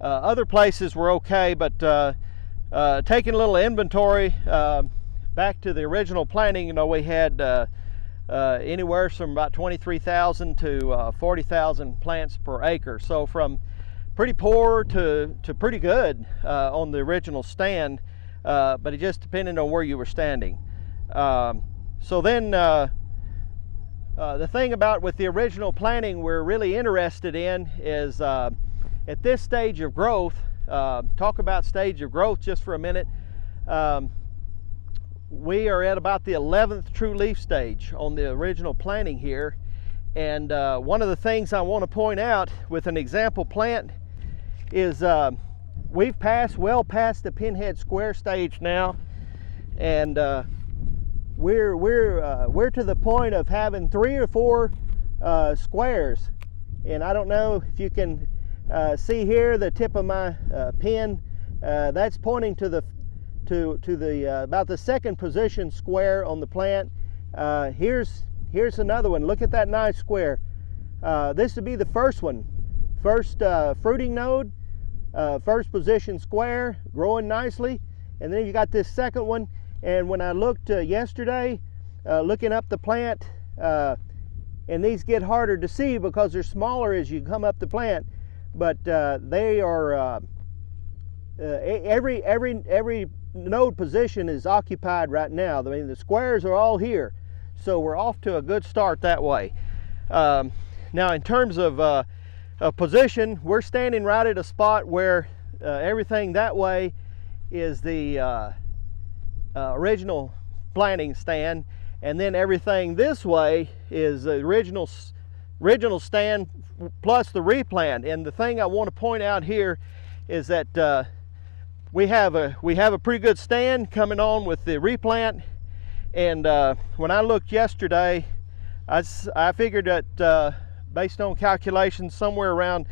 Other places were okay, but taking a little inventory back to the original planting, you know, we had anywhere from about 23,000 to 40,000 plants per acre. So from pretty poor to pretty good on the original stand, but it just depended on where you were standing. So then the thing about with the original planting we're really interested in is at this stage of growth, talk about stage of growth just for a minute. We are at about the 11th true leaf stage on the original planting here, and one of the things I want to point out with an example plant is we've well past the pinhead square stage now, and we're to the point of having 3 or 4 squares. And I don't know if you can see here the tip of my pen. That's pointing to the about the second position square on the plant. Here's another one. Look at that nice square. This would be the first one, first fruiting node, first position square, growing nicely. And then you got this second one. And when I looked yesterday, looking up the plant, and these get harder to see because they're smaller as you come up the plant, but they are every node position is occupied right now. I mean, the squares are all here, so we're off to a good start that way. Now, in terms of position, we're standing right at a spot where everything that way is the original planting stand, and then everything this way is the original stand plus the replant. And the thing I want to point out here is that we have a pretty good stand coming on with the replant. And when I looked yesterday, I figured that based on calculations, somewhere around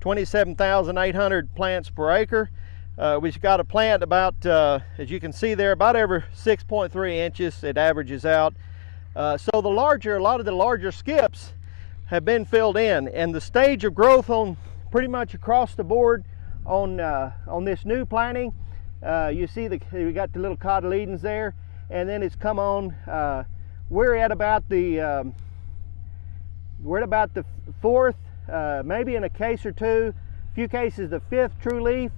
27,800 plants per acre. We've got a plant about, as you can see there, about every 6.3 inches it averages out. So a lot of the larger skips have been filled in, and the stage of growth on pretty much across the board on this new planting, you see we got the little cotyledons there, and then it's come on. We're at about the 4th, maybe in a case or two, few cases the 5th true leaf.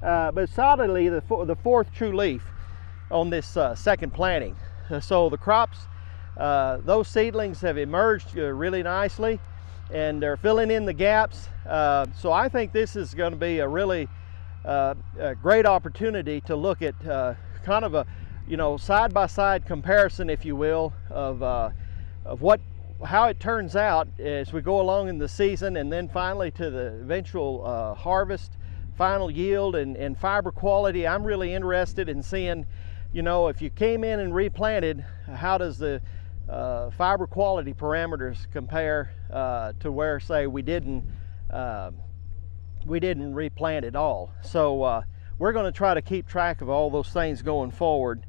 But solidly the 4th true leaf on this second planting. So the crops, those seedlings have emerged really nicely, and they're filling in the gaps. So I think this is going to be a really a great opportunity to look at kind of a side-by-side comparison, if you will, of how it turns out as we go along in the season, and then finally to the eventual harvest, final yield and fiber quality. I'm really interested in seeing, if you came in and replanted, how does the fiber quality parameters compare to where, say, we didn't replant at all. So we're going to try to keep track of all those things going forward.